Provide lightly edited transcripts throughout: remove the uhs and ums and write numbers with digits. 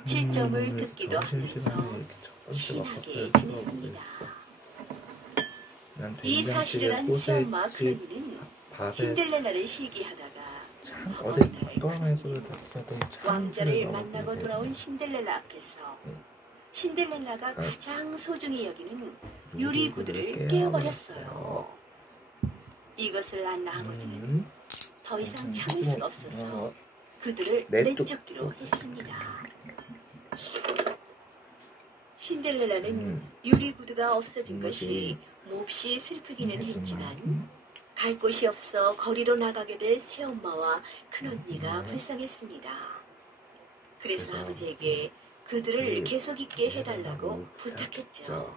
묵칠점을 듣기도 하면서 친하게 지냈습니다. 이 사실을 안 시엄마 크로니는 신데렐라를 시기하다가 어느 날 왕자를 만나고 돌아온 신데렐라 앞에서 신데렐라가 가장 소중히 여기는 유리구두를 깨어버렸어요. 이것을 안 아버지는 더 이상 참을 수가 없어서 그들을 내쫓기로 했습니다. 신데렐라는 유리구두가 없어진 것이 몹시 슬프기는 했지만 갈 곳이 없어 거리로 나가게 될 새엄마와 큰언니가 불쌍했습니다. 그래서 아버지에게 그들을 계속 있게 해달라고 부탁했죠.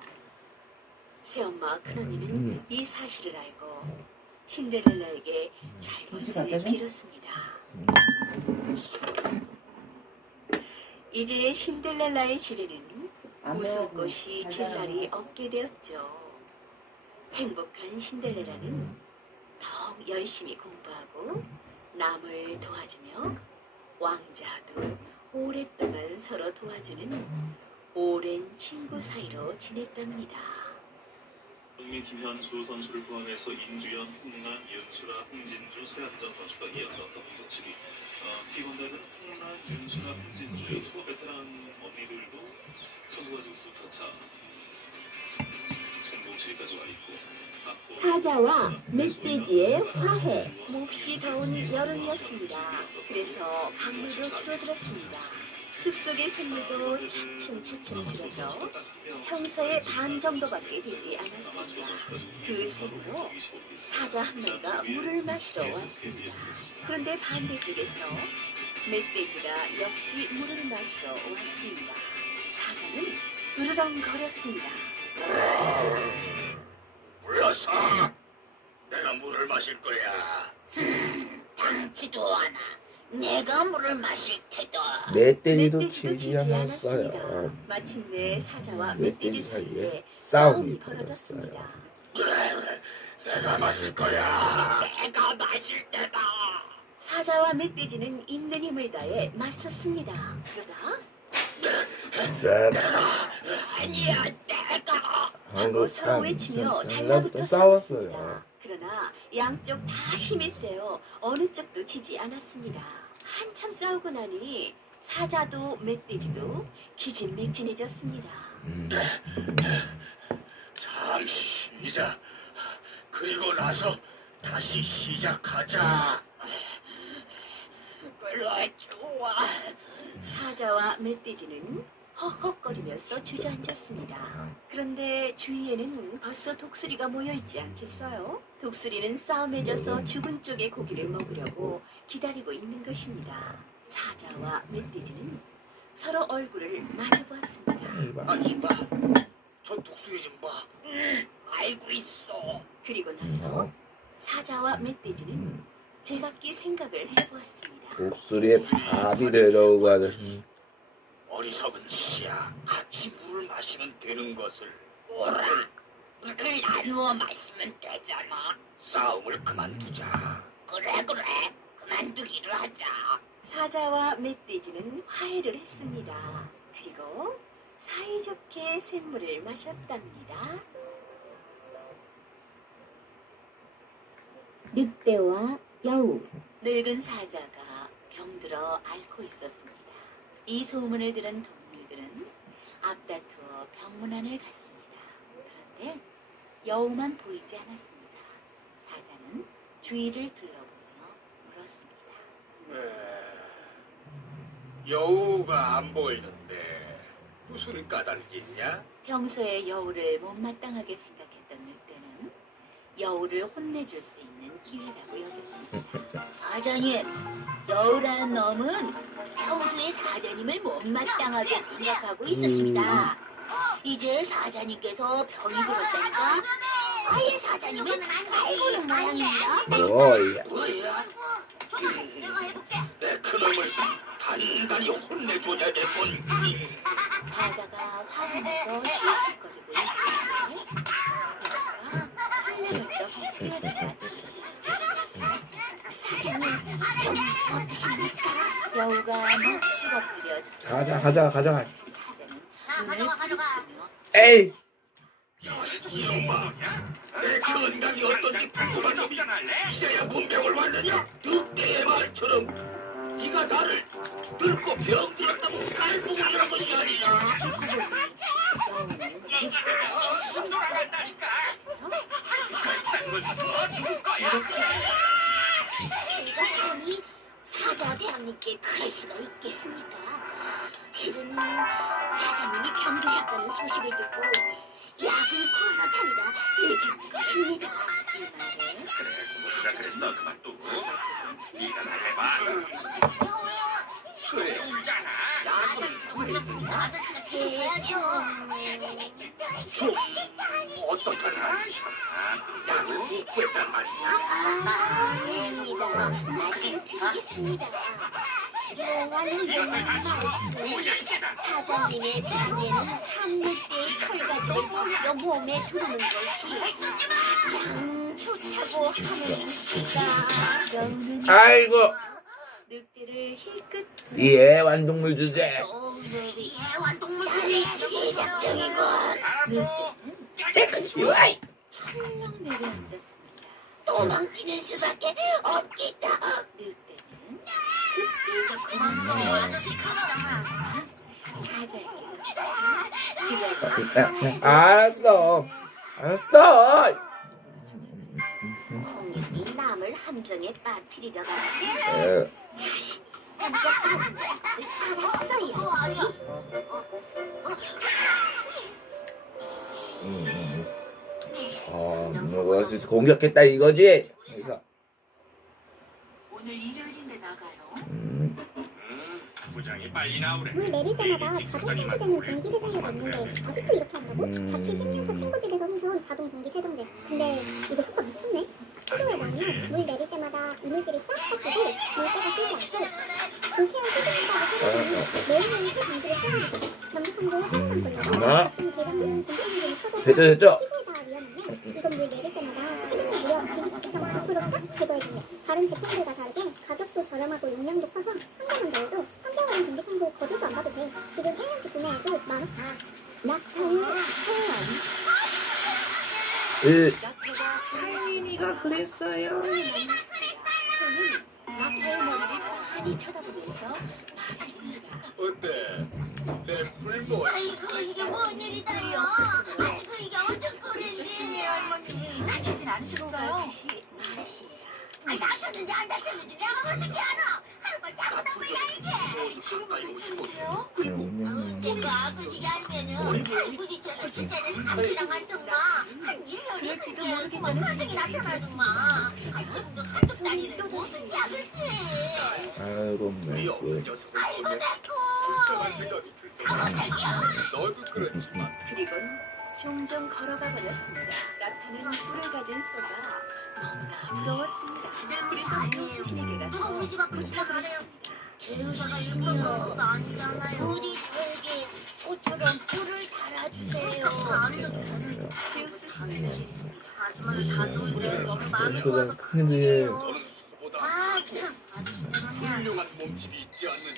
새엄마 큰언니는 이 사실을 알고 신데렐라에게 잘못을 빌었습니다. 이제 신데렐라의 집에는 웃음꽃이 질 날이 없게 되었죠. 행복한 신데렐라는 더욱 열심히 공부하고 남을 도와주며 왕자도 오랫동안 서로 도와주는 오랜 친구 사이로 지냈답니다. 흥민, 김현수 선수를 포함해서 인주연, 홍란, 윤수라, 홍진주, 서현정 선수가 이어갔던 공격치기. T1대는 홍란, 윤수라, 홍진주의 투어 베테랑 언니들도 선수가 지금 2타차 공격치기까지 와 있고. 사자와 멧돼지의 화해. 몹시 더운 여름이었습니다. 그래서 강물도 줄어들었습니다. 숲속의 샘물도 차츰차츰 줄어서 평소의 반 정도밖에 되지 않았습니다. 그 샘으로 사자 한 마리가 물을 마시러 왔습니다. 그런데 반대쪽에서 멧돼지가 역시 물을 마시러 왔습니다. 사자는 으르렁거렸습니다. 불렀어. 내가 물을 마실 거야. 당치도 않아. 내가 물을 마실 테다. 멧돼지도 치지 않았어요. 마침내 사자와 멧돼지 사이에 싸움이 벌어졌습니다. 그래, 내가 마실 거야. 내가 마실 테다. 사자와 멧돼지는 있는 힘을 다해 맞섰습니다. 그러다 아니야, 내가. 하고 서로 외치며 달라붙어 싸웠어요. 그러나 양쪽 다 힘이 세요. 어느 쪽도 지지 않았습니다. 한참 싸우고 나니 사자도 멧돼지도 기진맥진해졌습니다. 잘 쉬자. 그리고 나서 다시 시작하자. 그래, 좋아. 사자와 멧돼지는 헉헉거리면서 주저앉았습니다. 그런데 주위에는 벌써 독수리가 모여있지 않겠어요? 독수리는 싸움에 져서 죽은 쪽의 고기를 먹으려고 기다리고 있는 것입니다. 사자와 멧돼지는 서로 얼굴을 마주보았습니다. 아니, 봐. 저 독수리 좀 봐. 알고 있어. 그리고 나서 사자와 멧돼지는 제각기 생각을 해보았습니다. 독수리의 밥이 되려고 하더니 어리석은 짓이야. 같이 물을 마시면 되는 것을. 오라. 물을 나누어 마시면 되잖아. 싸움을 그만두자. 그래. 그만두기로 하자. 사자와 멧돼지는 화해를 했습니다. 그리고 사이좋게 샘물을 마셨답니다. 늑대와 여우. 늙은 사자가 병들어 앓고 있었습니다. 이 소문을 들은 동물들은 앞다투어 병문안을 갔습니다. 그런데 여우만 보이지 않았습니다. 사자는 주위를 둘러보며 물었습니다. 여우가 안 보이는데 무슨 까닭이 있냐? 평소에 여우를 못마땅하게 생각했던 늑대는 여우를 혼내줄 수 있는 기회라고 여겼습니다. 사자님, 여우라는 놈은 평소에 사자님을 못마땅하게 생각하고 있었습니다. 이제 사자님께서 병이 들었다니까 아예 사자님을 알고는 모양입니다. 뭐야? 내 그놈을 단단히 혼내줘야겠군. 사자가 화를 내서 씩씩거리고 있었는데 여우가 헐레벌떡 뛰어들어왔습니다. 사자님, 어떠십니까? 여우가 누가 막 찍어뜨려. 가자. 사자는 눈을 가져가. 부비며 에이! 이놈아, 내 건강이 어떤지 궁금한 놈이 이제야 문명을 왔느냐? 늑대의 말처럼 네가 나를 늙고 병들었다고 깔보고라는 것이 아니야. 제가 감히 사자 대왕님께 그럴 수가 있겠습니까? 지금 사자님이 병드셨다는 소식을 듣고 약을 구하러 달려 늦은 것입니다. 내가 그랬어. 그만두고 네가 달래봐. 그래, 울잖아. 아저씨가 걸렸으니까 아저씨가 책임져야죠. 어떡하나? 나는 죽겠단 말이야. 아닙니다. 말씀드리겠습니다. 영화는 영화 사장님의 병에는 산늑대의 털가지를 부수려 몸에 두르는 것이 참 좋다고 하는 이치가 아이고! 늑대를 힐끗 예, 완동물 주제. 애완동물 나의 작정이건 깨끗이 와이! 철렁 내려앉았습니다. 도망치는 수밖에 없겠다. 늑대는 이제 그만 둬. 아저씨 가잖아. 사자에게 알았어. 홍님이 남을 함정에 빠뜨리려 가니 에, 함께 빠진 것을 또 알았어요. 아니야. 뭐가 공격했다 이거지? 그래서, 오늘 일요일인데 나가요. 부장이 빨리 나오래. 물 내릴 때마다 일찍 자동 사다리만 세정되는 오래 공기 세정제가 벗어만 있는데 돼. 아직도 이렇게 한다고? 자취 10년차 친구 집에서 훔쳐온 자동 공기 세정제. 근데 이거 효과 미쳤네. 시도해 보면 물 내릴 때마다 이물질이 싹 섞이고 물때가 끼지 않고 불쾌한 세정제라고 세정하면 매일매일 새 공기를 사용하고 경기청도 사용한 걸로 엄마. 같은 계량물은 공기청정을 쳐도 됐죠? 피부에 다 위험한데 이건 물 내릴 때마다 세정제 무려 99.9% 쫙 제거해줍니다. 다른 제품들과 다르게 가격도 저렴하고 용량도 커서 한 번만 넣어도 한겨울은 공기청소 거들도 안 봐도 돼. 지금 1년씩 구매해도 만원. 낙타의 낙타가 상민이가 그랬어요. 낙타의 머리를 빤히 쳐다보면서 말했습니다. 어때? 내 풀보. 아이고 이게 뭔 일이다요. 아이고 이게 어떤 꼴인지 할머니. 다치진 않으셨어요? 다시 말했습니다. 아니 다쳤는지 안 다쳤는지 내가 어떻게 알아? 할머니 자꾸 나왜 알지? 지금은 괜찮으세요? 제가 아버지가 알면은 잘 부딪혀서 진짜는 삼촌이랑 한동마 한 1년이 그게 그만 표정이 나타나더마. 지금도 가족 다니는 무슨 약을 씨. 아이고, 이 뭐, 없는 녀석을 아이고 보면 내고. 불쌍한 생각이 들 때가 너도 그렇지만 그리곤 종종 걸어가 버렸습니다. 낙타는 뿔을 가진 소가 너무나 부러웠습니다. 그래서 아니에요. 신에게 누가 우리 집 앞으로 지나가래요? 제 의사가 일부러 아니요. 그런 것도 아니잖아요. 우리 저에게 꽃처럼 뿔을 달아주세요. 아줌마는 다 좋은데 너무 마음에 그거 좋아서 큰일. 너는 그보다 아 참 아저씨 때문이야. 훌륭한 몸집이 있지 않느냐.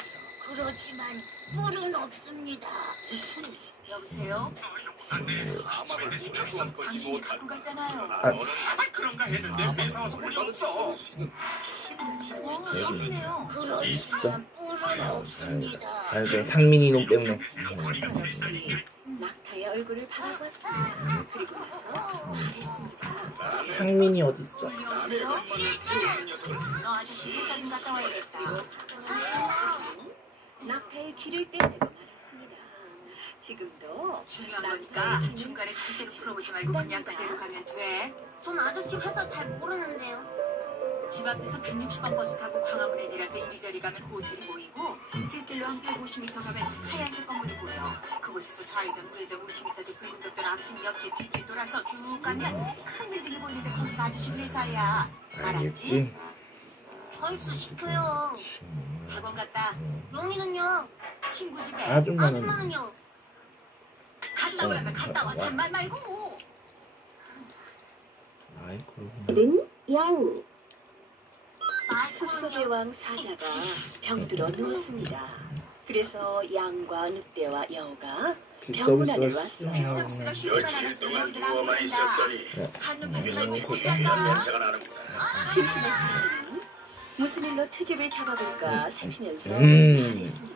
그렇지만 뿔은 없습니다. 여보세요? 사막을 수주한 거지 당신이 갖고 못한. 갔잖아요. 너는 그런가 했는데 회사와 소문이 없어. 여기 있네요. 그렇지만 뿔은 없습니다. 아니, 저 상민이 놈 때문에. 낙타의 얼굴을 바라보았습니다. 그리고 나서 말했습니다. 상민이 어딨어? 꿀이 어딨어? 너 아저씨 회사 좀 갔다 와야겠다. 낙타의 귀를 떼내고 말았습니다. 지금도 중요한 거니까 중간에 절대로 풀어보지 말고 그냥 그대로 가면 돼. 전 아저씨 회사 잘 모르는데요. 집 앞에서 160번 버스 타고 광화문에 내려서 이리저리 가면 호텔이 보이고 샛길로 한 150m 가면 하얀색 건물이 보여. 그곳에서 좌회전 우회전 50m도 붉은 벽돌 앞집 옆집 뒷집 돌아서 쭉 가면 큰 빌딩이 보이는데 거기가 아저씨 회사야. 알았지? 알겠지? 철수 시켜요. 학원 갔다. 용이는요? 친구 집에. 아줌마는. 아줌마는요? 갔다 오라면 갔다 와. 잔말 말고. 아이고. 는 야우 숲속의 왕 사자가 병들어 누웠습니다. 그래서 양과 늑대와 여우가 병문안에 왔어요. 며칠 동안 누워만 있었더니 고장난 냄새가 나는구나. 심심한 사자는 무슨 일로 트집을 잡아볼까 살피면서 말했습니다.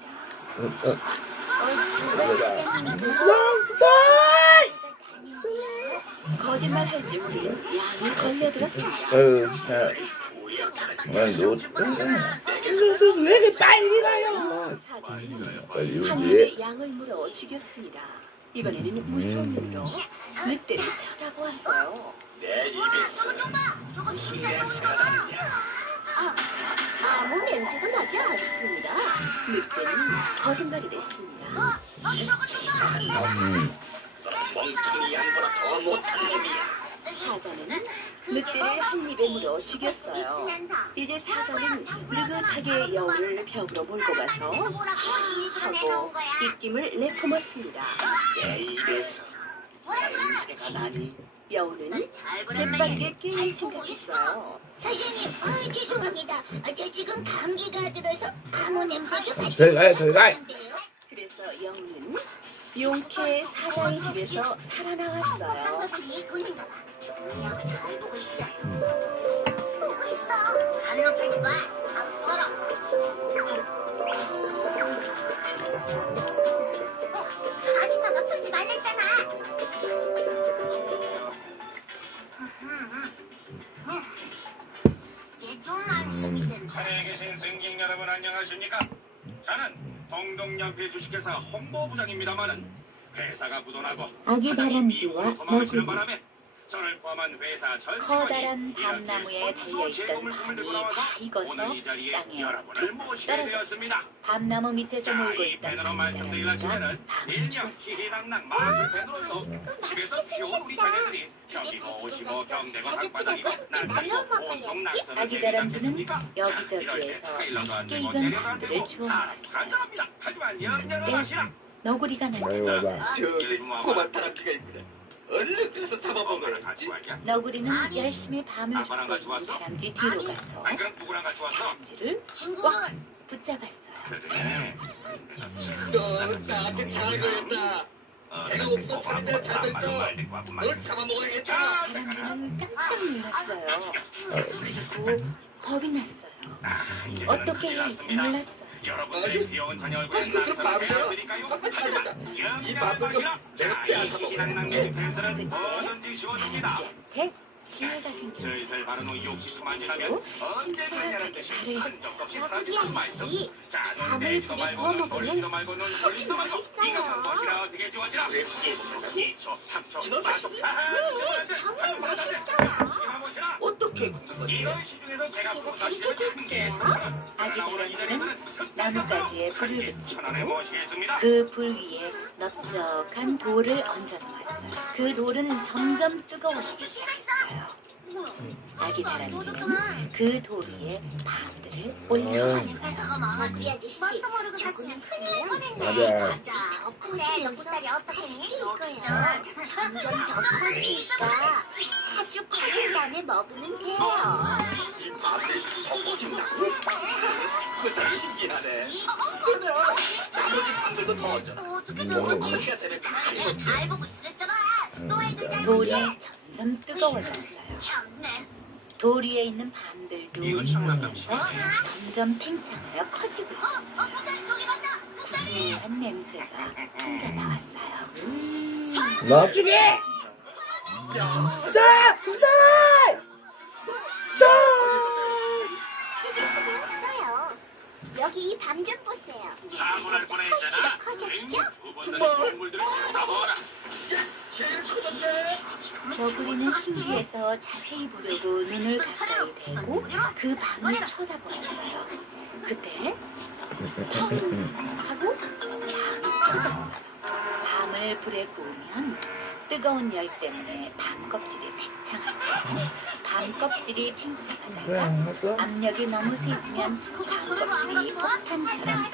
거짓말 할 줄 모르는 양이 걸려들었습니다. 왜 이렇게 빨리 가요? 사자는 빨리 한 오지. 입에 양을 물어 죽였습니다. 이번에는 무서운 눈으로 늑대를 쳐다보았어요. 내 입에서 무슨 냄새가 나느냐. 아무 냄새도 나지 않습니다. 늑대는 거짓말을 했습니다. 멍청이 양보다 더 못한 놈이야. 사자는 늑대를 한 입에 물어 죽였어요. 이제 사자는 느긋하게 여우를 벽으로 몰고 가서 하고 입김을 내뿜었습니다. 내 입에서 냄새가 나니. 여우는 재빠르게 게임을 생각했어요. 사장님, 죄송합니다. 저 지금 감기가 들어서 아무 냄새도 맡지 저기 가요. 못하는데요. 그래서 여우는 용케 사자의 집에서 살아나왔어요. 이 보이는가 봐. 우리하고 잘 보고 있어. 보고 있어. 안 높이지 마. 안 걸어. 아줌마가 풀지 말랬잖아. 이제 좀 안심이 된다. 산에 계신 승객 여러분 안녕하십니까? 저는 동동연필 주식회사 홍보부장입니다만은 회사가 부도나고 아기 다람쥐와 도망치는 바람에 저를 포함한 회사 커다란 전직원이 밤나무에 달려있던 밤이 다 익어서 오늘 이 자리에 땅에 여러분을 툭 모시게 떨어졌습니다. 되었습니다. 밤나무 밑에서 놀고 이 있던 펜으로 밤나무가 말씀드리려면 밤을 일명 주었어요. 희희낙낙 마술펜으로서 집에서 키운 우리 자녀들이 여기고 오시고 경대고 땅바닥이고 날짜리고 온통 낙서를 아기 내리지 다람쥐는 않겠습니까? 이럴 때 여기저기에서 타일러도 안 맛있게 되고 익은 내려도 안 밤들을 되고 주워먹었어요. 간장합니다. 하지만 염려는 마시라. 너구리가 났다. 아이고 봐. 저기 꼬마 다람쥐가 있거든. 얼른 가서 잡아먹어라. 같이 갈게. 너구리는 열심히 밤을 아빠랑 같이 죽고 있는 왔어? 다람쥐 뒤로 가서 아니 그럼 누구랑 같이 왔어? 다람쥐를 친구들. 붙잡았어요. 그래. 너 나한테 잘 걸렸다. 내가 없어 차린다 잘 됐어. 널 잡아먹어야겠다. 다람쥐는 깜짝 놀랐어요. 그리고 겁이 났어요. 어떻게 해야 할지 몰랐어요. 여러분들의 귀여운 자녀 얼굴에 낙서를 배웠으니까요. 하지만 염려는 마시라. 자, 이 희랑낙낙 펜슬은 뭐든지 씌워줍니다. 대 지혜가 생깁니다. 슬슬 바른 후 60초만 지나면 언제든지라는 듯이 흔적 없이 사라지는 말씀. 자, 눈 대지도 말고 눈 돌리지도 말고 눈 돌리지도 말고 이것은 무엇이라 어떻게 지워지라. 2초, 3초, 4초. 한눈 받아내. 시기만 보시라. 어떻게 굽는 거지? 이런 시중에서 제가 프로사시를 한개 사서는 아기 다람쥐는 나뭇가지에 불을 천원에 붙이고 모시겠습니다. 그 불 위에 넓적한 돌을 얹어놓았어요. 그 돌은 점점 뜨거워지기 시작했어요. 아기 다람쥐는 그 돌 위에 밤들을 올려놓았어요. 회사가 망하지. 우리 아저씨, 뭣도 모르고 갔으면 큰일 날 뻔했네. 맞아. 맞아. 근데 너 딸이 어떻게 했니? 이거요. 점점 더 커지니까 아주 커진 다음에 먹으면 돼요. 이 밥을 섞어준다고? 그거 신기하네. 그러면 나머지 밥들도 더 얹어놔. 어떻게 뭐, 저러지? 커지가 되면 다 내가 잘 보고 있었잖아. 또 애들 돌이 잘못이야. 점점 뜨거워졌어요. 참네. 돌 위에 있는 밤들도 이거 장난감식이지. 점점 팽창하여 커지고 있어요. 부자리 저기 간다. 부자리. 한 냄새가 풍겨 나왔어요. 멈추게! 스톱! 스톱! 스톱! 없어요. 여기 이 밤 좀 보세요. 사고날 뻔했잖아. 커졌죠? 두번 다시 동물들을 데려다보라. 제일 크던데. 저구리는 신기해서 자세히 보려고 눈을 가까이 대고 그 밤을 쳐다보았어요. 그때 하고 밤이 터졌어요. 밤을 불에 구우면 뜨거운 열 때문에 밤 껍질이 팽창하죠. 밤 껍질이 팽창하다가 알았어? 압력이 너무 세지면 밤 껍질이 폭탄처럼 터집니다.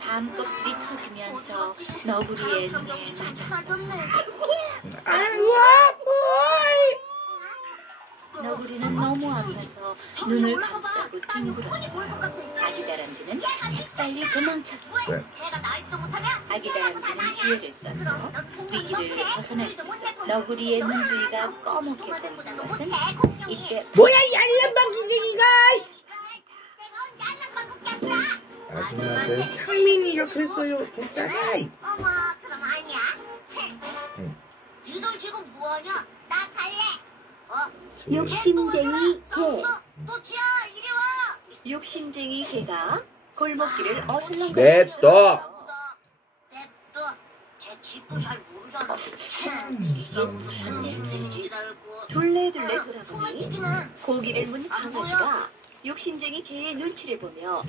밤 껍질이 터지면서 너구리의 눈에 맞아 맞았네. 아이고, 아파! 너구리 다리는 너무 아파서 눈을 감고 둥그러져. 아기 다람쥐는 빨리 도망쳤어. 네. 아기 다람쥐는 지혜를 써서 위기를 벗어날 수 있어. 너구리의 눈주위가 꺼멓게 보이는 것은 이때 뭐야 이 알람방 기계기가! 아줌마들 상민이가 그랬어요. 괜찮아. 어머, 그럼 아니야. 니들 지금 뭐하냐? 나 갈래. 욕심쟁이 개. 너 지야, 이리 와. 욕심쟁이 개가 골목길을 어슬렁거리고 냅둬. 냅둬. 쟤 집도 잘 모르잖아. 이게 무슨 욕심쟁이인 알고. 둘레둘레 돌아보니 소만치기는 고기를 문 강아지가 욕심쟁이 개의 눈치를 보며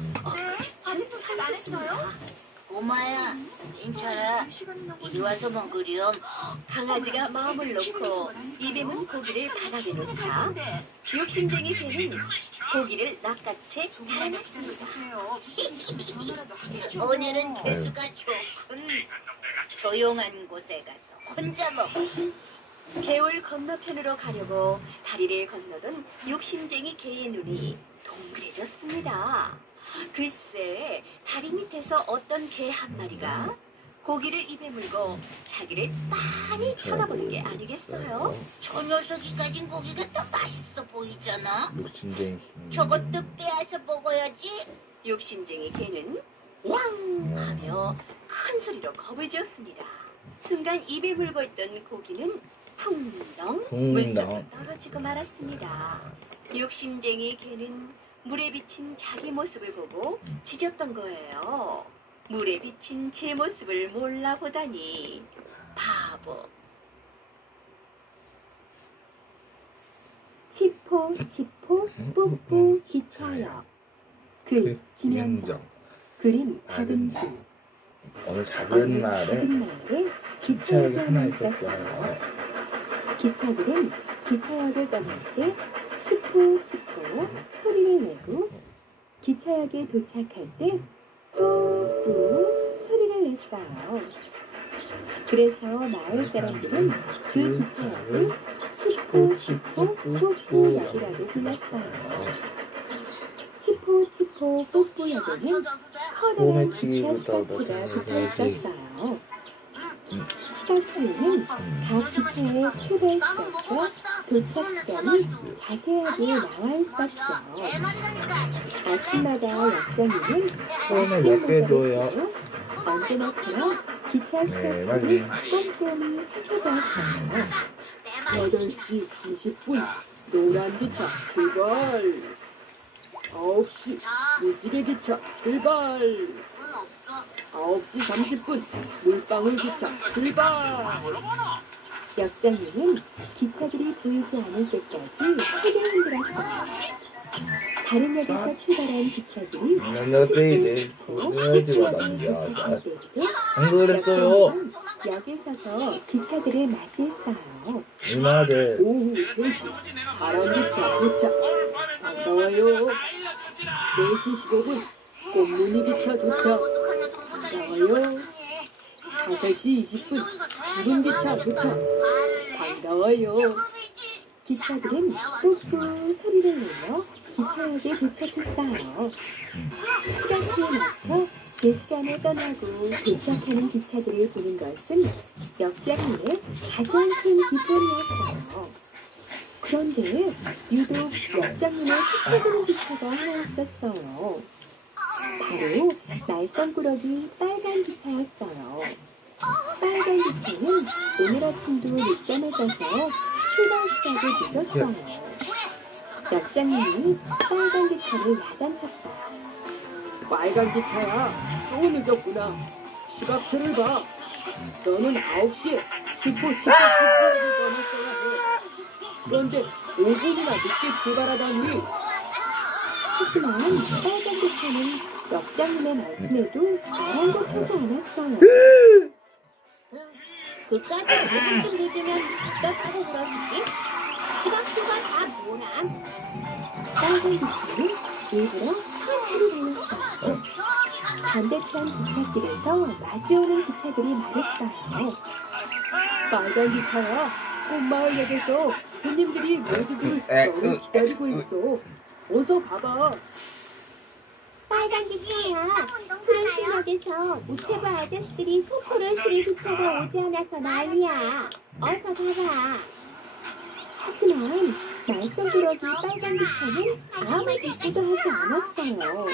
아직 도착 안 했어요? 꼬마야, 괜찮아. 이리 와서 먹으렴. 강아지가 마음을 놓고 입에 문 고기를 바닥에 놓자 욕심쟁이 개는 고기를 낚아채 달아났습니다. 오늘은 재수가 좋군. 조용한 곳에 가서 혼자 먹어. 개울 건너편으로 가려고 다리를 건너던 욕심쟁이 개의 눈이 동그래졌습니다. 글쎄 다리 밑에서 어떤 개 한 마리가 고기를 입에 물고 자기를 빤히 쳐다보는 게 아니겠어요? 저 녀석이 가진 고기가 더 맛있어 보이잖아. 욕심쟁이. 저것도 빼앗아 먹어야지. 욕심쟁이 개는 왕 하며 큰 소리로 겁을 지었습니다. 순간 입에 물고 있던 고기는 풍덩 물속으로 떨어지고 말았습니다. 욕심쟁이 개는 물에 비친 자기 모습을 보고 짖었던 거예요. 물에 비친 제 모습을 몰라보다니 바보. 치포 치포 뽀뽀 기차역. 글 김현정. 그림 박은주. 어느 작은 날에 기차역이 하나 있었어요. 기차들은 기차역을 떠날 때 치포 치포 소리를 내고 기차역에 도착할 때 뿌뿌 소리를 냈어요. 그래서 마을 사람들은 그 기차역을 치포 치포 뽀뽀역이라고 불렀어요. 치포 치포 뽀뽀역에는 커다란 기차 시각기가 붙어 있었어요. 시각기에는 각 기차의 출발 시각과 도착 시간이 자세하게 나와 있었죠. 아침마다 역장님은 처음에 몇 개 줘요? 언제나처럼 기차 시각표를 꼼꼼히 살펴보았어요. 8시 30분 노란 기차 출발. 9시 무지개 기차 출발. 9시 30분 물방울 기차 출발. 역장님은 기차들이 보이지 않을 때까지 크게 흔들었어요. 다른 역에서 출발한 기차들이 너희들 보내지마 남자. 안 그랬어요. 역에 서서 기차들을 맞이했어요. 이마들. 오후 3시 바람 기차 도착. 반가워요. 4시 15분 꽃무늬 기차 도착. 반가워요. 5시 20분 구름 기차 도착. 반가워요. 기차들은 꾹꾹 소리를 내며 기차역에 도착했어요. 시간표에 맞춰 제 시간에 떠나고 도착하는 기차들을 보는 것은 역장님의 가장 큰 기쁨이었어요. 그런데 유독 역장님의 흩어지는 기차가 하나 있었어요. 바로 말썽꾸러기 빨간 기차였어요. 빨간 기차는 오늘 아침도 늦잠을 자서 출발 시각을 늦었어요. 역장님이 빨간 기차를 야단쳤어요. 빨간 기차야, 또 늦었구나. 시각표를 봐. 너는 9시에 10분 떠났어야 해. 그런데 5분이나 늦게 출발하다니. 하지만 빨간 기차는 역장님의 말씀에도 아랑곳하지 않았어요. 그까지 5분쯤 늦으면 어떻다고 그러시지? 시각표가 다 뭐나? 빨간 기차는 일부러 천천히 달렸어요. 반대편 기찻길에서 마주오는 기차들이 말했어요. 빨간 기차야, 꽃마을역에서 손님들이 모두들 너를 기다리고 있어. 어서 가봐. 빨간 기차야. 프랜스역에서 우체부 아저씨들이 소포를 쓸 기차가 오지 않아서 난리야. 어서 가봐. 하지만 말썽꾸러기 빨간 기차는 아무 짓도 하지 않았어요.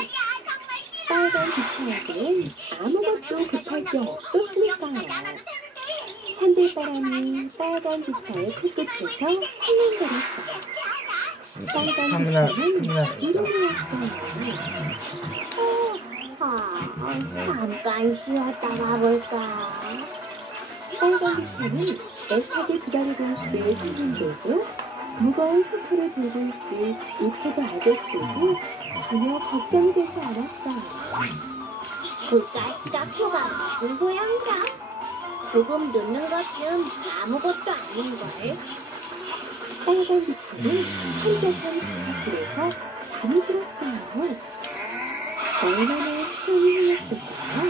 빨간 기차에겐 아무것도 급할 게 없었으니까요. 산들바람이 빨간 기차의 코끝에서 훌렁거렸어요. 빨간 기차는 이름이었어요. 잠깐 쉬었다 가볼까. 빨간 기차는 애타게 기다리고 있을 손님들도 무거운 소포를 들고 있을 우체부 아저씨들도 전혀 걱정이 되지 않았어요. 불가시다표가 무슨 소양이야? 조금 늦는 것은 아무것도 아닌걸. 빨간 기차는 한적한 기차길에서 잠이 들었어요. 얼마나 시간이 흘렀을까요?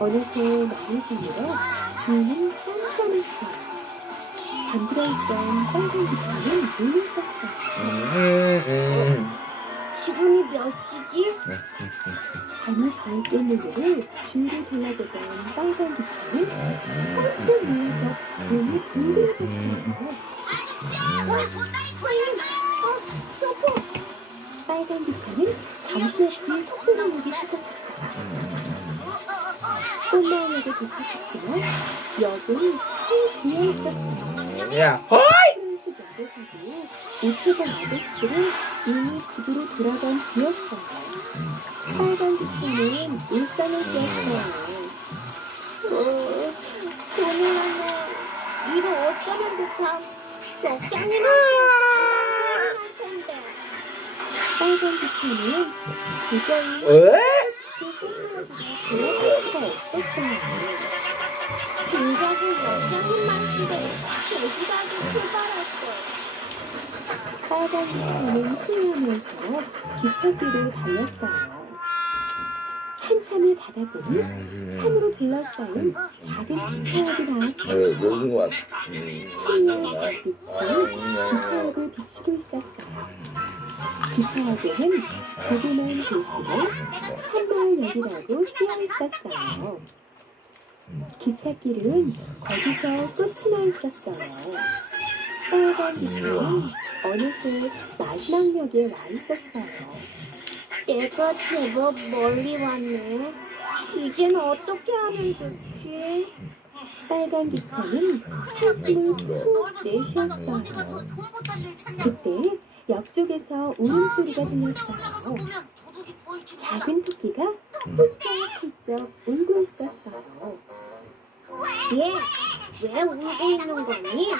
어느새 나무 사이로 눈은 깜깜했어요. 잠들어있던 빨간 기차는 눈을 떴어요. 시간이 몇 시지? 밤이 밝게 눈으로 주위를 둘러보던 빨간 기차는 깜짝 놀라서 눈이 둥글어졌어요. 여보! 빨간 기차는 잠시 없이 속도를 내기 시작했어요. 꽃마을역에 도착했지만 역은 큰 비어 있었어요. 야, 허이! 우체부 아저씨들은 이미 집으로 돌아간 뒤였어요. 빨간 기차는 일상을 깨었어요. 큰일 났네. 일을 어쩌면 좋다. 적장이나 할 텐데. 빨간 기차는 도저히 왜? 돌아갈 수가 없었어요. 동작을 역장님만 쓰고 돼지가게 출발했어. 빨간 기차는 후회하면서 기찻길을 달렸어요. 한참을 가다 보니 산으로 둘러싸인 작은 기차역이 나왔어요. 모르는 것 같아. 희미한 빛이 기차역을 비추고 있었어요. 기차역에는 조그만 도시에 산마을역이라고 쓰여 있었어요. 기찻길은 거기서 끝이 나 있었어요. 빨간 기차는 어느새 마지막 역에 와 있었어요. 내가 제법 멀리 왔네. 이젠 어떻게 하면 좋지? 빨간 기차는 한숨을 푹 내쉬었어요. 그때 옆쪽에서 울음소리가 들렸어요. 작은 토끼가 훌쩍훌쩍 울고 있었어요. 왜 울고 있는 거니?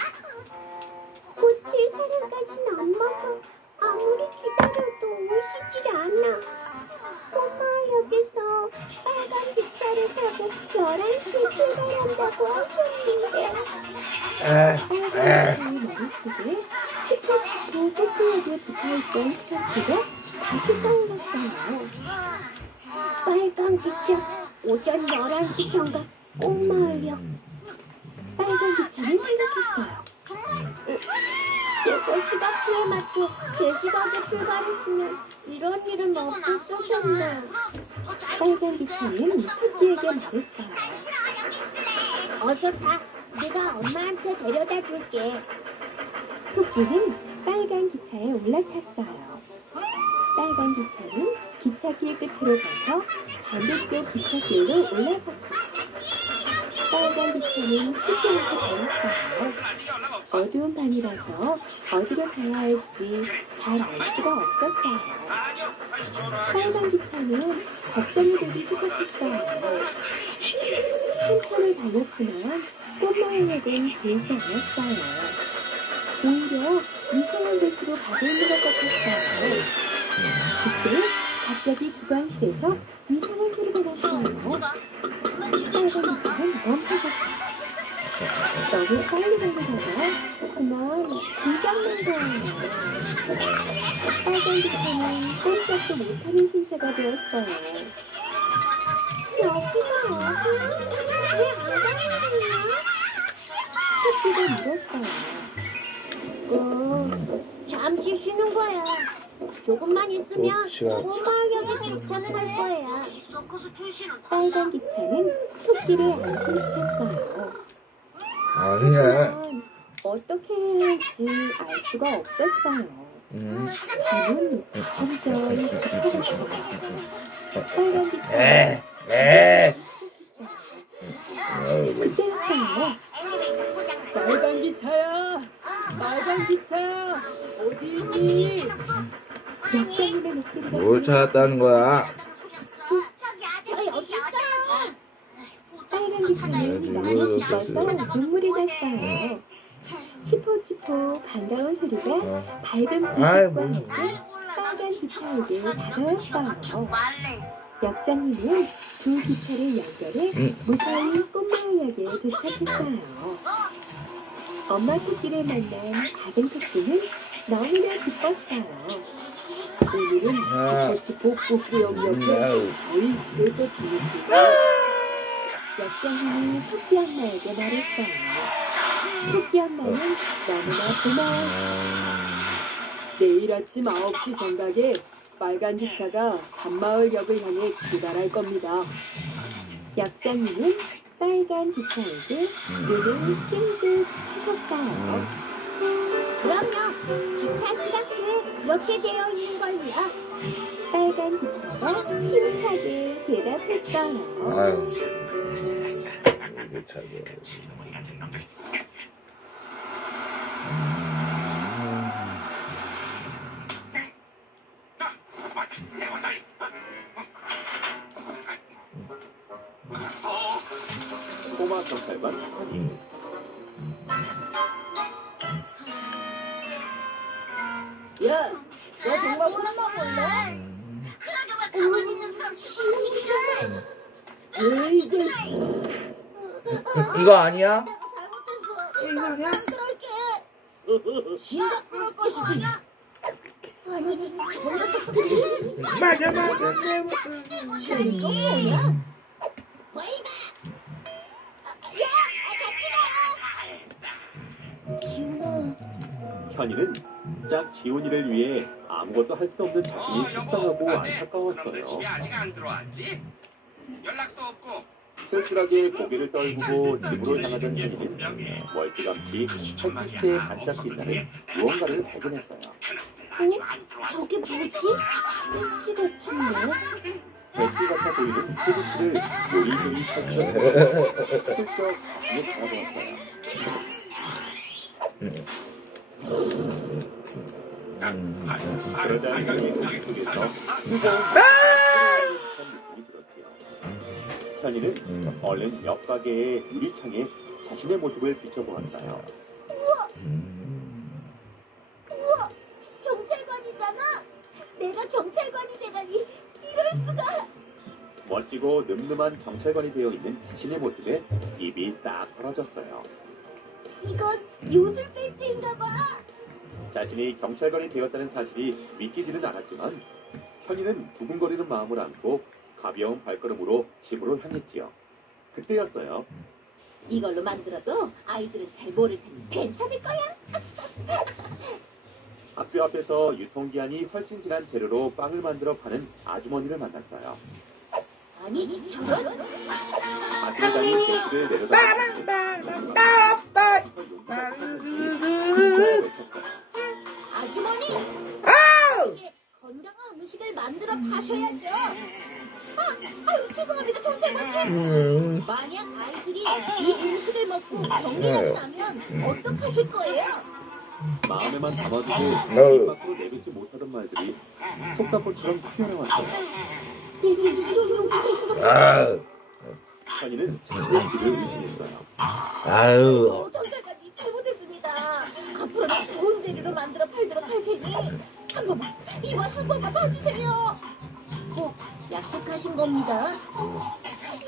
꽃이 사랑까진 안 먹어. 아무리 기다려도 오시질 않아. 꼬마역에서 빨간 기차를 타고 11시에 출발한다고 하셨는데. 빨간 기차의 머릿속에 스포츠도 꽃역에 붙어있던 스포츠가 다시 떠올랐어요. 빨간 기차 오전 11시 정각 꼬마역. 빨간 기차는 생각했어요. 내가 시각표에 맞춰 제 시각에 출발했으면 이런 일은 없을 텐데. 빨간 기차는 토끼에게 말했어요. 어서 타. 내가 엄마한테 데려다 줄게. 토끼는 빨간 기차에 올라탔어요. 빨간 기차는 기차길 끝으로 가서 반대쪽 기차길로 올라섰어요. 빨간 기차는 실시하게 달렸어요. 어두운 밤이라서 어디로 가야 할지 잘 알 수가 없었어요. 빨간 기차는 걱정이 되기 시작했어요. 한참을 달렸지만 꽃마을역은 보이지 않았어요. 오히려 이상한 곳으로 가고 있는 것 같았어요. 그때 갑자기 구간실에서 이상한 소리가 났어요. 빨간 기차는 멈춰졌어요. 너무 빨리 달리다가 그만 긴장난 거예요. 빨간 기차는 꼼짝도 못하는 신세가 되었어요. 여기가 어디야? 왜 안 가는 거야? 토끼가 물었어요. 조금만 있으면 도치가 꼬마역에 도착을 할 거야. 서커스 출신은 빨간 기차는 토끼를 안심시켰어요. 아니야. 하지만 어떻게 해야 할지 알 수가 없었어요. 저는 천천히 도착했어요. 빨간 기차 그때였어요. 빨간 기차야! 빨간 기차야! 어디 있니? 역장님의 목소리가 뭘 찾았다는 거야? 저기 아저씨 어디 빨간 기차는 너무 기뻐서 눈물이 났어요. 치포치포 반가운 소리가 밝은 아이, 빛과 뭐. 빨간 기차에게 다가왔어요. 역장님은 두 기차를 연결해 무사히 꽃마을역에 도착했어요. 엄마 토끼를 만난 작은 토끼는 너무나 기뻤어요. 오늘은 치포치포 꼭구역역에 저희 집에서 지냈고 역장님이 토끼 엄마에게 말했어요. 토끼 엄마는 너무나 고마웠어요. 내일 아침 9시 정각에 빨간 기차가 단마을역을 향해 출발할 겁니다. 역장님은 빨간 기차에게 눈을 찡긋 하셨어요. 그럼요. 기차 시간표에 그렇게 되어 있는 걸요. 빨간 기차가 힘차게 대답했어요. 아유. 이게 참. 꼬마 경찰관 야, 너 정말 콜라 먹을래? 그러게만 가만히 있는 사람 시키자. 왜 이게 이거 아니야? 이거 아니야? 심각할 것이지. 아니, 저 녀석들이 맞아. 쟤는 또 뭐야? 현이는 짝 지훈이를 위해 아무것도 할 수 없는 자신이 속상하고 안타까웠어요. 집에 아직 안 들어왔지? 연락도 없고. 쓸쓸하게 고개를 떨구고 집으로 향하던 현이는 멀찌감치 햇빛에 반짝 빛나는 무언가를 발견했어요. 저게 뭐지? 씨 같은데? 햇빛 같아 보이는 소리를 요리조리 찾으면서 슬쩍 집에 다가보았어요. 그러다 현이의 머릿속에서 현이는 얼른 옆 가게의 유리창에 자신의 모습을 비춰보았어요. 우와! 경찰관이잖아! 내가 경찰관이 되다니 이럴 수가! 멋지고 늠름한 경찰관이 되어 있는 자신의 모습에 입이 딱 벌어졌어요. 이건 요술 배지인가 봐! 자신이 경찰관이 되었다는 사실이 믿기지는 않았지만 현이는 두근거리는 마음을 안고 가벼운 발걸음으로 집으로 향했지요. 그때였어요. 이걸로 만들어도 아이들은 잘 모를 테니 괜찮을 거야! 학교 앞에서 유통기한이 훨씬 지난 재료로 빵을 만들어 파는 아주머니를 만났어요. 아니, 저런! 아들 다닌 벤츠를 내려다 아주머니! 건강한 음식을 만들어 파셔야죠! 아유, 죄송합니다, 경찰관님! 만약 아이들이 이 음식을 먹고 병리가 나면 어떡하실 거예요? 마음에만 담아두고 입 밖으로 내뱉지 못하던 말들이 속사포처럼 튀어나왔어요. 현이는 자신의 길을 의심했어요. 아유. 경찰관님 잘못했습니다. 앞으로는 좋은 재료로 만들어 팔도록 할 테니 이번 한 번만 봐주세요. 꼭 약속하신 겁니다.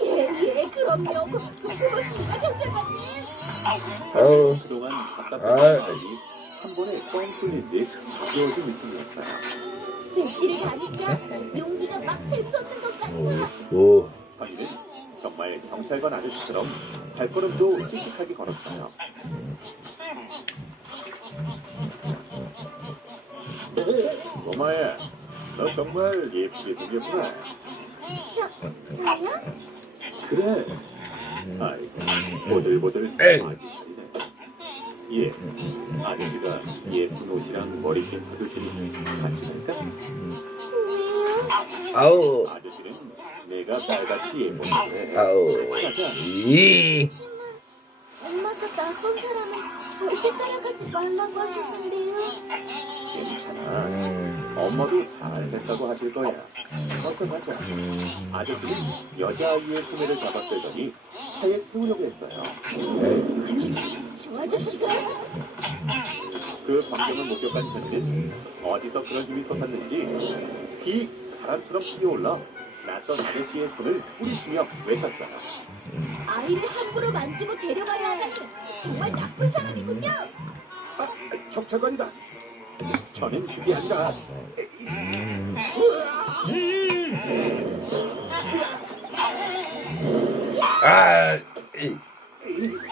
예, 그럼요. 고맙습니다, 경찰관님. 아유. 그동안 답답한 말들이 한 번에 뻥 뚫린 듯 가벼워진 느낌이었어요. 배지를 가니까 용기가 막 샘솟는 것 같아. 오. 현이는 정말 경찰관 아저씨처럼 발걸음도 씩씩하게 걸었어요. 꼬마 꼬마야, 너 정말 예쁘게 생겼구나. 저요? 그래. 아이고, 보들보들 아주 잘이네. 예, 아저씨가 예쁜 옷이랑 머리핀 사주시니 같이 할까? 아우. 아저씨는 내가 딸같이 예쁜데. 아우. 가자. 이. 엄마가 낯선 사람은 절대 따라가지 말라고 하셨는데요. 괜찮아. 엄마도 잘됐다고 하실 거야. 어서 가자. 아저씨는 여자아이의 소매를 잡았더니 차에 태우려고 했어요. 저 아저씨가 그 광경을 목격한 현이는 어디서 그런 힘이 솟았는지 비 바람처럼 뛰어올라 낯선 아저씨의 손을 뿌리치며 외쳤어요. 아이를 함부로 만지고 데려가야 하다니 정말 나쁜 사람이군요. 아, 경찰관이다. 저는 그게 아니라 아. 거기 있어요.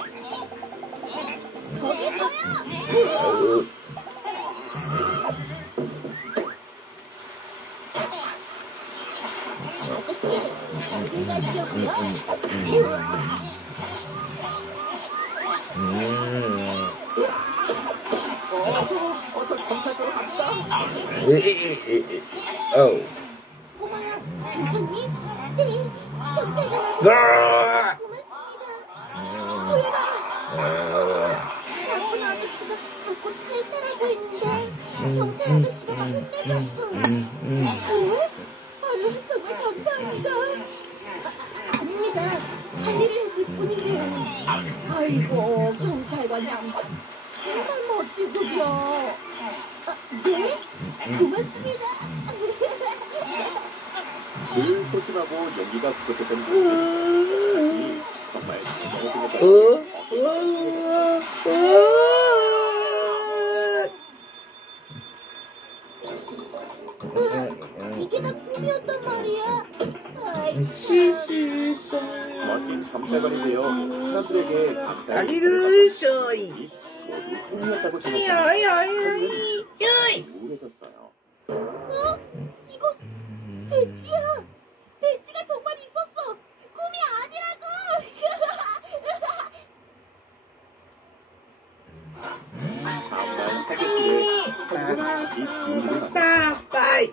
아우. 어서 경찰서로 갑시다. 아우. 꼬마야, 괜찮니? 네, 경찰관 아. 나쁜 아저씨가 자꾸 탈탈하고 있는데 경찰 아저씨가 막 혼내줬어. 아유, 정말 감사합니다. 아닙니다. 할 일을 했을 뿐이에요. 아이고, 경찰관 양반. 정말 멋지군요. 네? 고맙습니다. 늘 소심하고 연기가 부족했던 분이 정말 잘생겼다. 이게 다 꿈이었단 말이야. 멋진 경찰관이 되어 사람들에게 감사의 아기들 쇼이. 모두 꿈이었다고 생각하는 우울해졌어요. 이거 배지야. 배지가 정말 있었어. 꿈이 아니라고. 다음날 새벽에 이 기운이를 만나 빠이.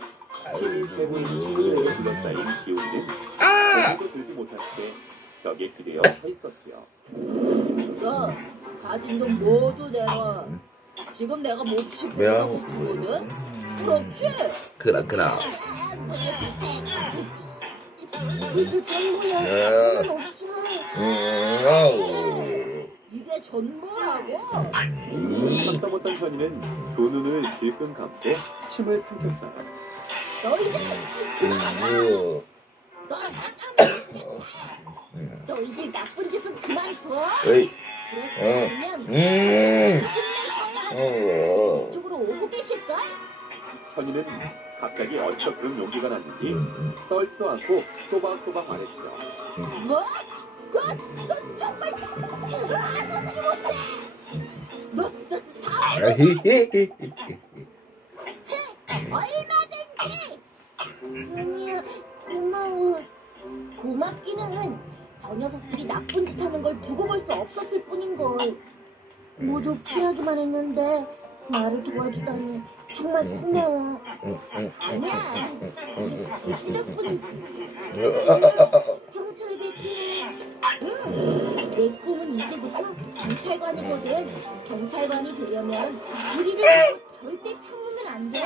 힘이 세고 있는 친구에게 둘러싸인 기운이는 아무도 들지 못할 때 벽에 기대어 서 있었지요. 너 가진 돈 모두 내놔. 지금 내가 못 싶은 거 없거든. 그렇지? 그라. 이게 전부야. 없어. 아우. 이게 전부라고? 참다 못한 현이는 두 눈을 질끈 감고 침을 삼켰어요. 너 이제 오. 너 나타나. 너 이제 나쁜 짓은 그만둬. 에이. 그러면 어. 이쪽으로 오고 계실까? 현이는 갑자기 어디서 그런 용기가 났는지 떨지도 않고 또박또박 말했죠. 뭐? 너 정말 아무것도 못해. 너 얼마든지. 아니야, 고마워. 고맙기는 저 녀석들이 나쁜 짓 하는 걸 두고 볼 수 없었을 뿐인걸. 모두 피하기만 했는데 나를 도와주다니 정말 고마워. 아니야, 경찰 배지. 내 꿈은 이제부터 경찰관이거든. 경찰관이 되려면 우리를 절대 참으면 안 돼.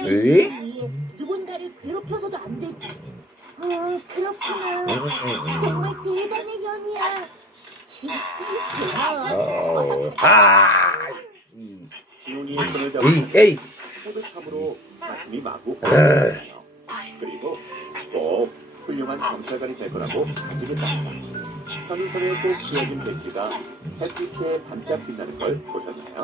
에? 위해 누군가를 괴롭혀서도 안 되지. 그렇구나. 정말 대단해, 현이야. 고마워. 아. 지훈이의 손을 에이. 잡고 뿌듯함으로 가슴이 마구 벅찼어요. 그리고 꼭 훌륭한 경찰관이 될 거라고 다짐했답니다. 선인선에 꼭 지어진 배지가 햇빛에 반짝 빛나는 걸 보셨나요?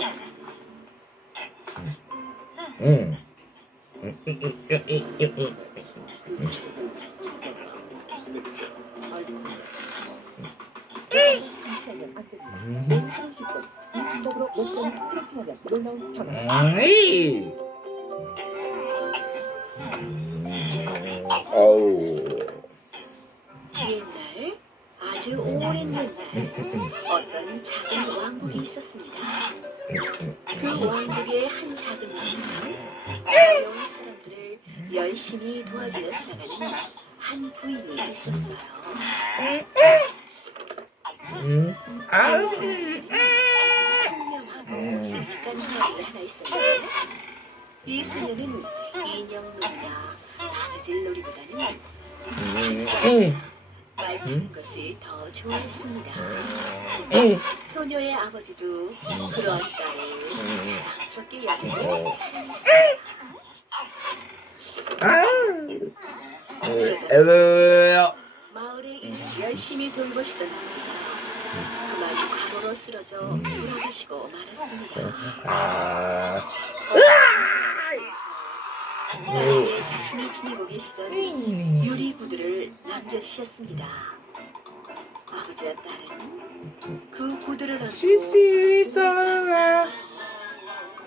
적으로 목숨 스트레칭하며 놀라운 경험. 아주 오랜 옛날 어떤 작은 왕국이 있었습니다. 그 왕국의 한 작은 왕국은 어려운 사람들을 열심히 도와주며 살아가는 한 부인이 있었어요. 현명하고 씩씩한 소녀가 하나 있었는데 이 소녀는 인형놀이나 바느질 놀이보다는 말 타는 것을 더 좋아했습니다. 소녀의 아버지도 그러한 딸을 사랑스럽게 여기고 마을의 일을 열심히 돌보시던 남자 그만 과거로 쓰러져 돌아가시고 말았습니다. 자신이 지니고 계시던 유리 남겨주셨습니다. 아버지와 딸은 그 구두를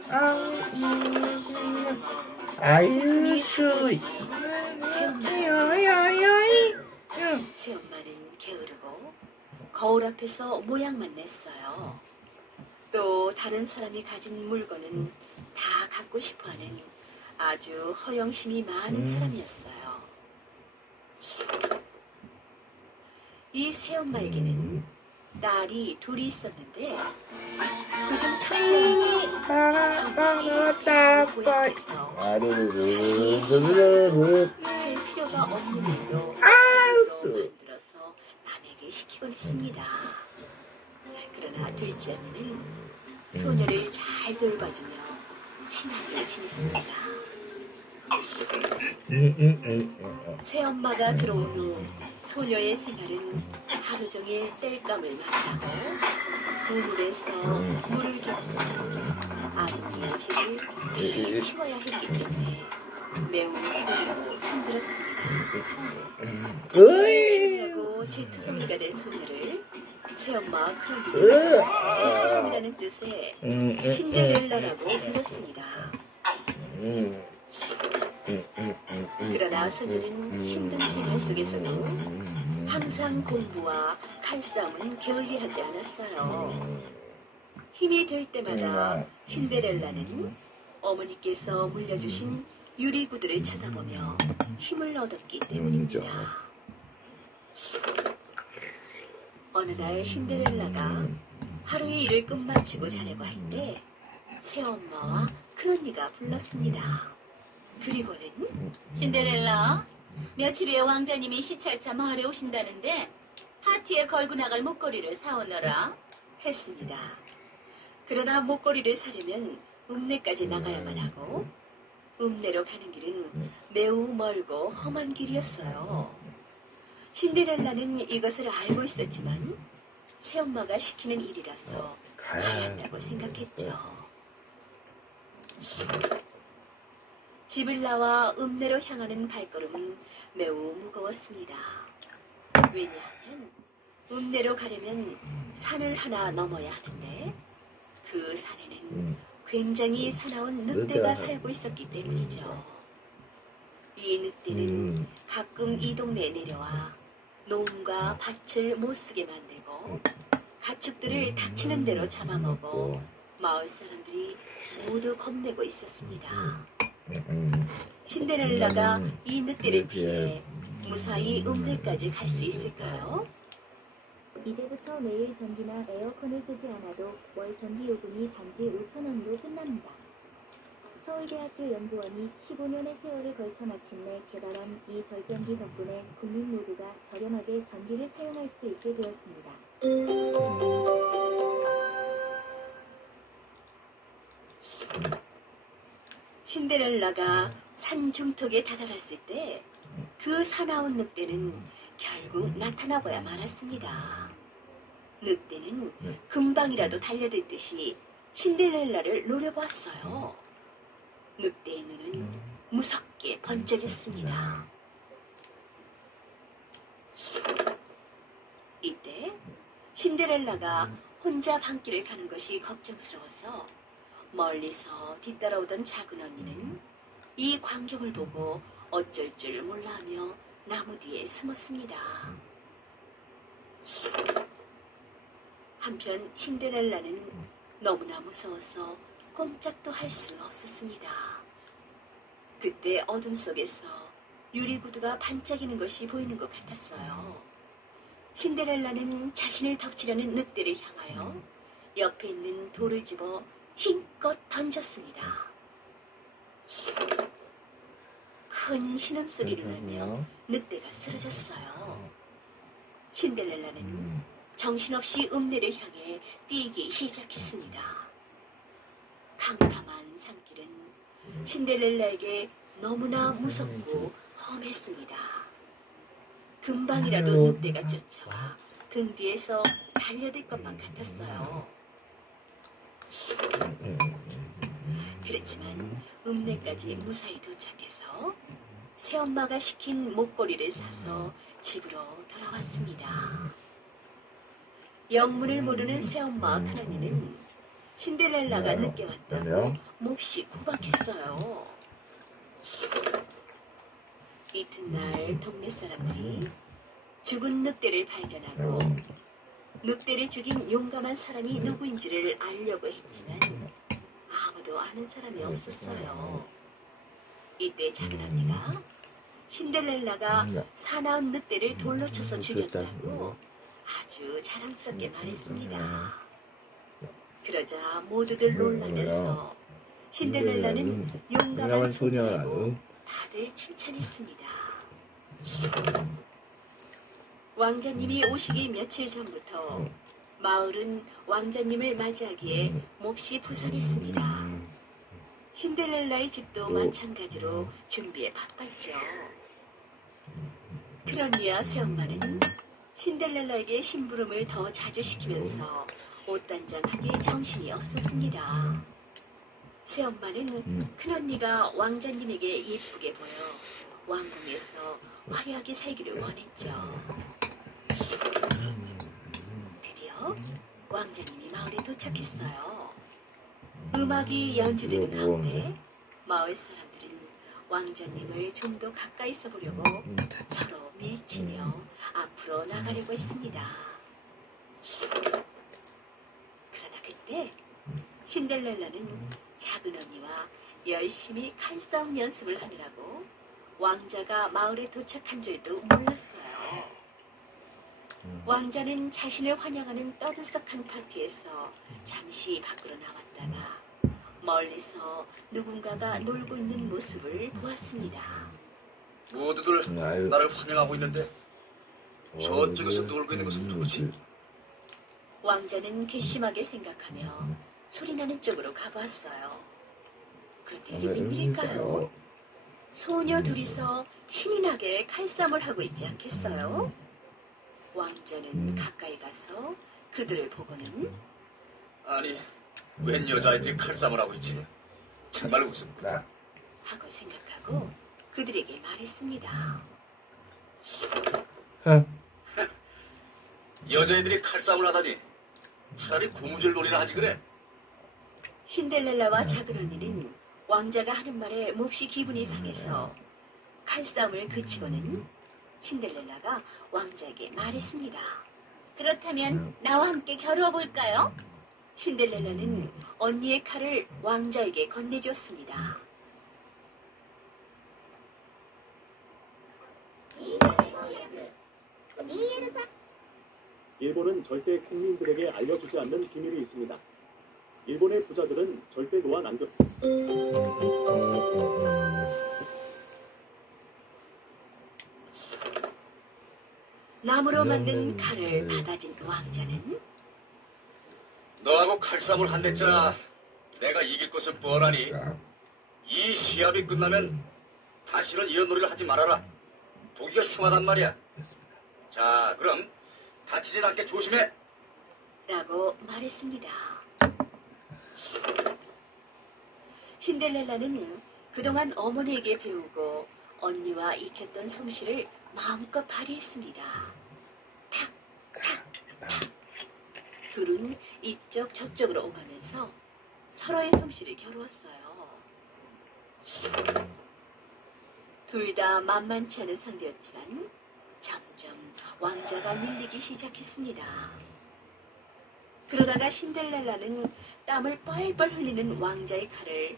안고 새엄마는 게으르고 거울 앞에서 모양만 냈어요. 또 다른 사람이 가진 물건은 다 갖고 싶어하는 아주 허영심이 많은 사람이었어요. 이 새엄마에게는 딸이 둘이 있었는데 그중 첫째는 성격이 고약해서 할 필요가 없는 일도 만들어서 남에게 시키곤 했습니다. 그러나 둘째는 소녀를 잘 돌봐주며 친하게 지냈습니다. 새엄마가 들어온 후 소녀의 생활은 하루 종일 땔감을 만나고 우물에서 물을 겹고 아이의 집을 키워야 했기 때문에 매우 힘들고 힘들었습니다. 키우려고 제투성이가 된 소녀를 새엄마 크로니가 제투성이라는 뜻의 신데렐라라고 불렀습니다. 그러나 소녀는 힘든 생활 속에서도 항상 공부와 칼싸움은 게을리하지 않았어요. 힘이 될 때마다 신데렐라는 어머니께서 물려주신 유리구두를 쳐다보며 힘을 얻었기 때문입니다. 어느 날 신데렐라가 하루의 일을 끝마치고 자려고 할 때 새엄마와 큰언니가 불렀습니다. 그리고는 신데렐라, 며칠 후에 왕자님이 시찰차 마을에 오신다는데 파티에 걸고 나갈 목걸이를 사오너라 했습니다. 그러나 목걸이를 사려면 읍내까지 나가야만 하고 읍내로 가는 길은 매우 멀고 험한 길이었어요. 신데렐라는 이것을 알고 있었지만 새엄마가 시키는 일이라서 가야 한다고 생각했죠. 집을 나와 읍내로 향하는 발걸음은 매우 무거웠습니다. 왜냐하면 읍내로 가려면 산을 하나 넘어야 하는데 그 산에는 굉장히 사나운 늑대가 살고 있었기 때문이죠. 이 늑대는 가끔 이 동네에 내려와 농과 밭을 못쓰게 만들고 가축들을 닥치는 대로 잡아먹어 마을 사람들이 모두 겁내고 있었습니다. 신데렐라가 이 늑대를 피해 무사히 읍내까지 갈 수 있을까요? 이제부터 매일 전기나 에어컨을 쓰지 않아도 월 전기 요금이 단지 5,000원으로 끝납니다. 서울대학교 연구원이 15년의 세월을 걸쳐 마침내 개발한 이 절전기 덕분에 국민 모두가 저렴하게 전기를 사용할 수 있게 되었습니다. 신데렐라가 산 중턱에 다다랐을 때 그 사나운 늑대는 결국 나타나고야 말았습니다. 늑대는 금방이라도 달려들듯이 신데렐라를 노려보았어요. 늑대의 눈은 무섭게 번쩍였습니다. 이때 신데렐라가 혼자 밤길을 가는 것이 걱정스러워서 멀리서 뒤따라오던 작은 언니는 이 광경을 보고 어쩔 줄 몰라하며 나무 뒤에 숨었습니다. 한편 신데렐라는 너무나 무서워서 꼼짝도 할 수 없었습니다. 그때 어둠 속에서 유리구두가 반짝이는 것이 보이는 것 같았어요. 신데렐라는 자신을 덮치려는 늑대를 향하여 옆에 있는 돌을 집어 힘껏 던졌습니다. 큰 신음소리를 내며 늑대가 쓰러졌어요. 신데렐라는 정신없이 읍내를 향해 뛰기 시작했습니다. 캄캄한 산길은 신데렐라에게 너무나 무섭고 험했습니다. 금방이라도 늑대가 쫓아와 등 뒤에서 달려들 것만 같았어요. 그렇지만 읍내까지 무사히 도착해서 새엄마가 시킨 목걸이를 사서 집으로 돌아왔습니다. 영문을 모르는 새엄마와 큰언니는 신데렐라가 늦게 왔다고 몹시 구박했어요. 이튿날 동네 사람들이 죽은 늑대를 발견하고 늑대를 죽인 용감한 사람이 누구인지를 알려고 했지만 아무도 아는 사람이 없었어요. 이때 작은 언니가 신데렐라가 사나운 늑대를 돌로 쳐서 죽였다고 아주 자랑스럽게 말했습니다. 그러자 모두들 놀라면서 신데렐라는 용감한 소녀라고 다들 칭찬했습니다. 왕자님이 오시기 며칠 전부터 마을은 왕자님을 맞이하기에 몹시 부산했습니다. 신데렐라의 집도 마찬가지로 준비에 바빴죠. 크로니와 새엄마는 신데렐라에게 심부름을 더 자주 시키면서 옷단장하기에 정신이 없었습니다. 새엄마는 큰언니가 왕자님에게 예쁘게 보여 왕궁에서 화려하게 살기를 원했죠. 드디어 왕자님이 마을에 도착했어요. 음악이 연주되는 가운데 마을 사람들은 왕자님을 좀 더 가까이서 보려고 서로 밀치며 앞으로 나가려고 했습니다. 그러나 그때 신데렐라는 작은 언니와 열심히 칼싸움 연습을 하느라고 왕자가 마을에 도착한 줄도 몰랐어요. 왕자는 자신을 환영하는 떠들썩한 파티에서 잠시 밖으로 나왔다가 멀리서 누군가가 놀고 있는 모습을 보았습니다. 모두들 나를 환영하고 있는데 저쪽에서 놀고 있는 것은 누구지? 왕자는 괘씸하게 생각하며 소리나는 쪽으로 가보았어요. 그런데 이게 웬일일까요? 소녀 둘이서 신이 나게 칼싸움을 하고 있지 않겠어요? 왕자는 가까이 가서 그들을 보고는 아니, 웬 여자애들이 칼싸움을 하고 있지? 정말 웃음다 하고 생각하고 그들에게 말했습니다. 여자애들이 칼싸움을 하다니 차라리 고무줄 놀이나 하지 그래. 신데렐라와 작은 언니는 왕자가 하는 말에 몹시 기분이 상해서 칼싸움을 그치고는 신데렐라가 왕자에게 말했습니다. 그렇다면 나와 함께 겨루어 볼까요? 신데렐라는 언니의 칼을 왕자에게 건네주었습니다. 일본은 절대 국민들에게 알려주지 않는 비밀이 있습니다. 일본의 부자들은 절대 노안 안 나무로 만든 칼을 받아진 왕자는 너하고 칼싸움을 한댔자 내가 이길 것은 뻔하니 이 시합이 끝나면 다시는 이런 놀이를 하지 말아라. 보기가 흉하단 말이야. 자, 그럼 다치진 않게 조심해. 라고 말했습니다. 신데렐라는 그동안 어머니에게 배우고 언니와 익혔던 솜씨를 마음껏 발휘했습니다. 탁, 탁, 탁. 둘은 이쪽 저쪽으로 오가면서 서로의 솜씨를 겨루었어요. 둘 다 만만치 않은 상대였지만 점점 왕자가 밀리기 시작했습니다. 그러다가 신데렐라는 땀을 뻘뻘 흘리는 왕자의 칼을